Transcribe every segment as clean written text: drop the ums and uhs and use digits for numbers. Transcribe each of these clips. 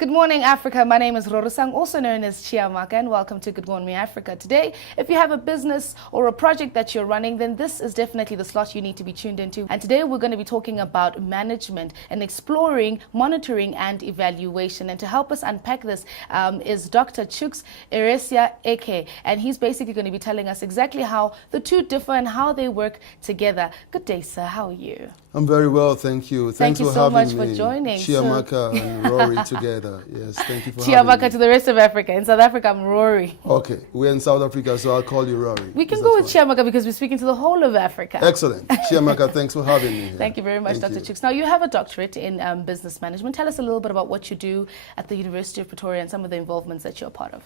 Good morning, Africa. My name is Rorosang, also known as Chiamaka, and welcome to Good Morning Africa. Today, if you have a business or a project that you're running, then this is definitely the slot you need to be tuned into. And today, we're going to be talking about management and exploring monitoring and evaluation. And to help us unpack this is Dr. Chuks Eresia Eke, and he's basically going to be telling us exactly how the two differ and how they work together. Good day, sir. How are you? I'm very well, thank you. Thank you so much for joining. Chiamaka and Rory together. Yes, thank you for having me. Chiamaka to the rest of Africa. In South Africa, I'm Rory. Okay, we're in South Africa, so I'll call you Rory. We can go with Chiamaka because we're speaking to the whole of Africa. Excellent. Chiamaka, thanks for having me here. Thank you very much, Dr. Chuks. Now, you have a doctorate in business management. Tell us a little bit about what you do at the University of Pretoria and some of the involvements that you're a part of.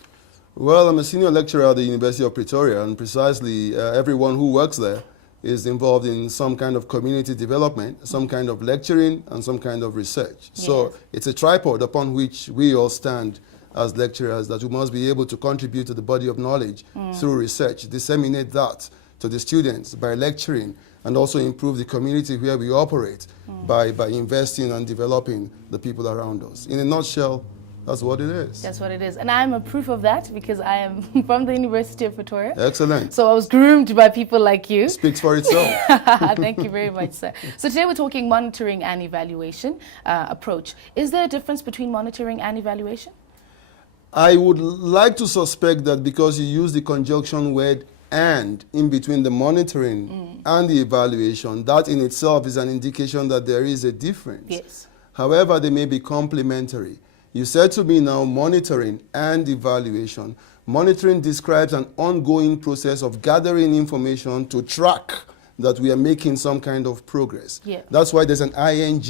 Well, I'm a senior lecturer at the University of Pretoria, and precisely everyone who works there is involved in some kind of community development, some kind of lecturing, and some kind of research. Yes. So it's a tripod upon which we all stand as lecturers, that we must be able to contribute to the body of knowledge through research, disseminate that to the students by lecturing, and also improve the community where we operate by investing and developing the people around us. In a nutshell, that's what it is. That's what it is. And I'm a proof of that because I am from the University of Pretoria. Excellent. So I was groomed by people like you. Speaks for itself. Thank you very much, sir. So today we're talking monitoring and evaluation approach. Is there a difference between monitoring and evaluation? I would like to suspect that because you use the conjunction word and in between the monitoring and the evaluation, that in itself is an indication that there is a difference. Yes. However, they may be complementary. You said to me now monitoring and evaluation. Monitoring describes an ongoing process of gathering information to track that we are making some kind of progress. Yeah. That's why there's an ing.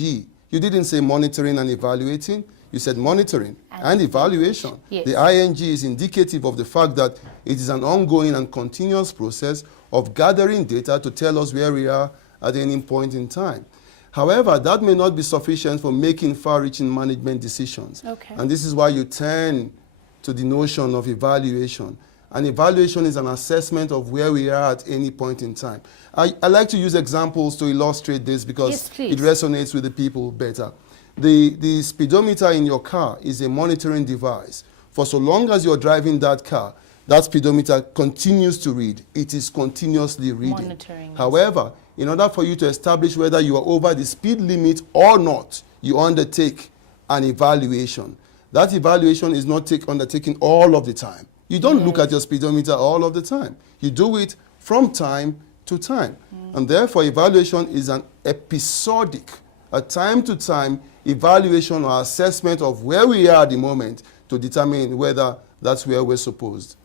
You didn't say monitoring and evaluating. You said monitoring and evaluation. Yes. The ing is indicative of the fact that it is an ongoing and continuous process of gathering data to tell us where we are at any point in time. However, that may not be sufficient for making far-reaching management decisions. Okay. And this is why you turn to the notion of evaluation. And evaluation is an assessment of where we are at any point in time. I like to use examples to illustrate this because it resonates with the people better. The speedometer in your car is a monitoring device. For so long as you're driving that car, that speedometer continues to read. It is continuously reading. Monitoring. However, in order for you to establish whether you are over the speed limit or not, you undertake an evaluation. That evaluation is not undertaken all of the time. You don't look at your speedometer all of the time. You do it from time to time. And therefore, evaluation is an episodic, a time-to-time evaluation or assessment of where we are at the moment to determine whether that's where we're supposed to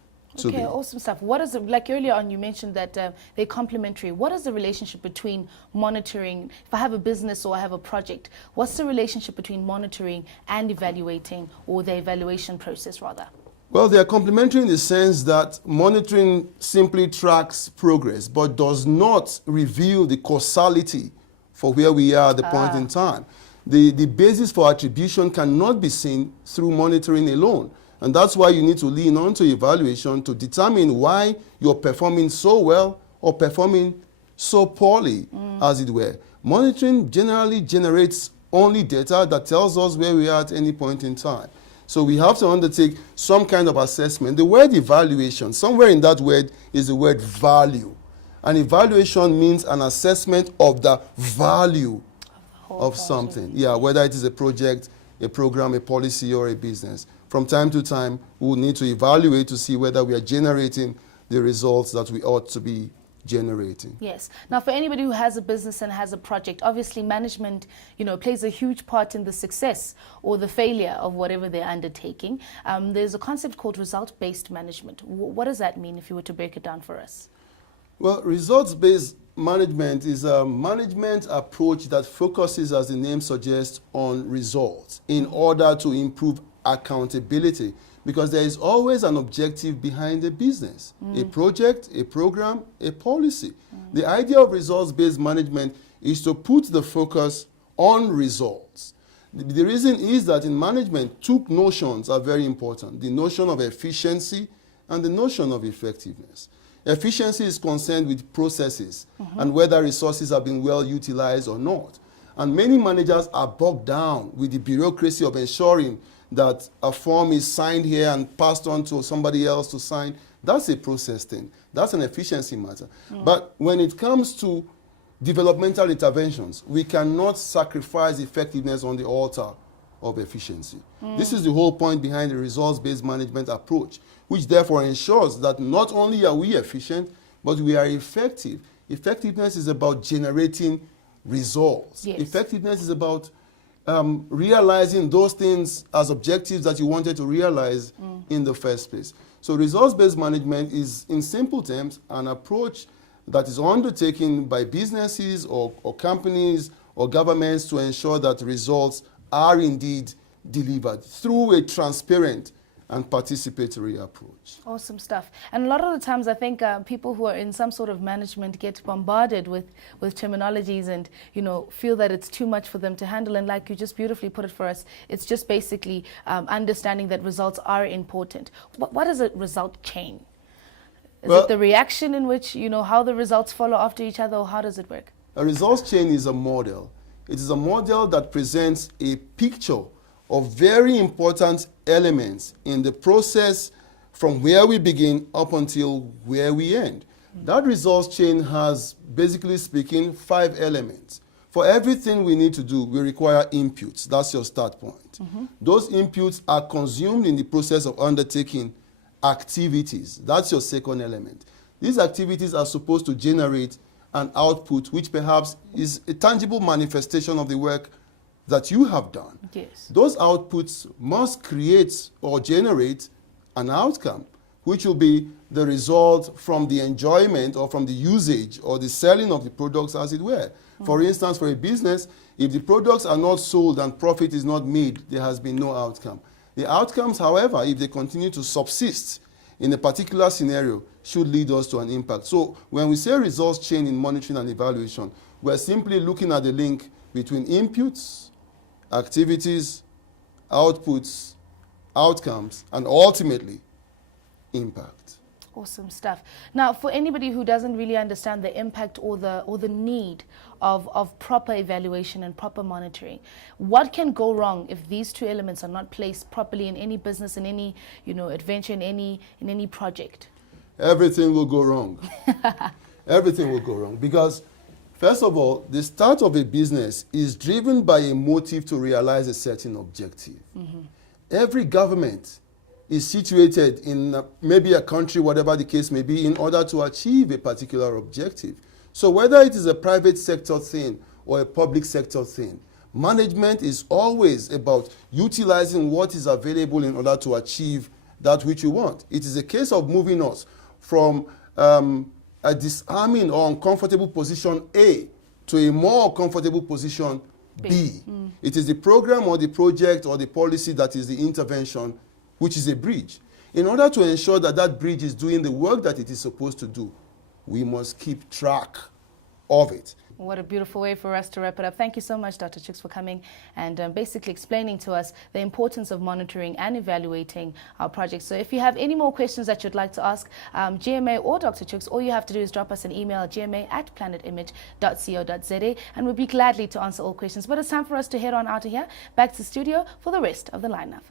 be. Okay, awesome stuff. What is like earlier on you mentioned that they're complementary. What is the relationship between monitoring? If I have a business or I have a project, what's the relationship between monitoring and evaluating, or the evaluation process rather? Well, they are complementary in the sense that monitoring simply tracks progress but does not reveal the causality for where we are at the point in time. The basis for attribution cannot be seen through monitoring alone. And that's why you need to lean on to evaluation to determine why you're performing so well or performing so poorly, as it were. Monitoring generally generates only data that tells us where we are at any point in time. So we have to undertake some kind of assessment. The word evaluation, somewhere in that word is the word value. And evaluation means an assessment of the value of something. Yeah, whether it is a project, a program, a policy, or a business. From time to time, we will need to evaluate to see whether we are generating the results that we ought to be generating. Yes. Now, for anybody who has a business and has a project, obviously management, plays a huge part in the success or the failure of whatever they're undertaking. There's a concept called result-based management. What does that mean if you were to break it down for us? Well, results-based management is a management approach that focuses, as the name suggests, on results in order to improve accountability, because there is always an objective behind a business, a project, a program, a policy. The idea of results-based management is to put the focus on results. The reason is that in management, two notions are very important: the notion of efficiency and the notion of effectiveness. Efficiency is concerned with processes and whether resources have been well utilized or not. And many managers are bogged down with the bureaucracy of ensuring that a form is signed here and passed on to somebody else to sign. That's a process thing. That's an efficiency matter. But when it comes to developmental interventions, we cannot sacrifice effectiveness on the altar of efficiency. This is the whole point behind the results-based management approach, which therefore ensures that not only are we efficient, but we are effective. Effectiveness is about generating results. Yes. Effectiveness is about realizing those things as objectives that you wanted to realize in the first place. So results-based management is, in simple terms, an approach that is undertaken by businesses or companies or governments to ensure that results are indeed delivered through a transparent and participatory approach. Awesome stuff. And a lot of the times I think people who are in some sort of management get bombarded with terminologies and, you know, feel that it's too much for them to handle. And like you just beautifully put it for us, it's just basically understanding that results are important. What is a result chain? Is it the reaction in which, you know, how the results follow after each other, or how does it work? A results chain is a model. It is a model that presents a picture of very important elements in the process from where we begin up until where we end. That results chain has, basically speaking, 5 elements. For everything we need to do, we require inputs. That's your start point. Those inputs are consumed in the process of undertaking activities. That's your second element. These activities are supposed to generate an output which perhaps is a tangible manifestation of the work that you have done. Yes. Those outputs must create or generate an outcome, which will be the result from the enjoyment or from the usage or the selling of the products, as it were. For instance, for a business, if the products are not sold and profit is not made, there has been no outcome. The outcomes, however, if they continue to subsist in a particular scenario, should lead us to an impact. So when we say results chain in monitoring and evaluation, we're simply looking at the link between inputs, activities, outputs, outcomes, and ultimately impact. Awesome stuff. Now, for anybody who doesn't really understand the impact or the need of proper evaluation and proper monitoring, what can go wrong if these 2 elements are not placed properly in any business, in any, you know, adventure, in any project? Everything will go wrong. Everything will go wrong because, first of all, the start of a business is driven by a motive to realize a certain objective. Every government is situated in maybe a country, whatever the case may be, in order to achieve a particular objective. So whether it is a private sector thing or a public sector thing, management is always about utilizing what is available in order to achieve that which you want. It is a case of moving us from a disarming or uncomfortable position A to a more comfortable position B. It is the program or the project or the policy that is the intervention, which is a bridge. In order to ensure that that bridge is doing the work that it is supposed to do, we must keep track of it. What a beautiful way for us to wrap it up. Thank you so much, Dr. Chooks, for coming and basically explaining to us the importance of monitoring and evaluating our projects. So if you have any more questions that you'd like to ask GMA or Dr. Chooks, all you have to do is drop us an email at gma@planetimage.co.za, and we'll be gladly to answer all questions. But it's time for us to head on out of here, back to the studio for the rest of the lineup.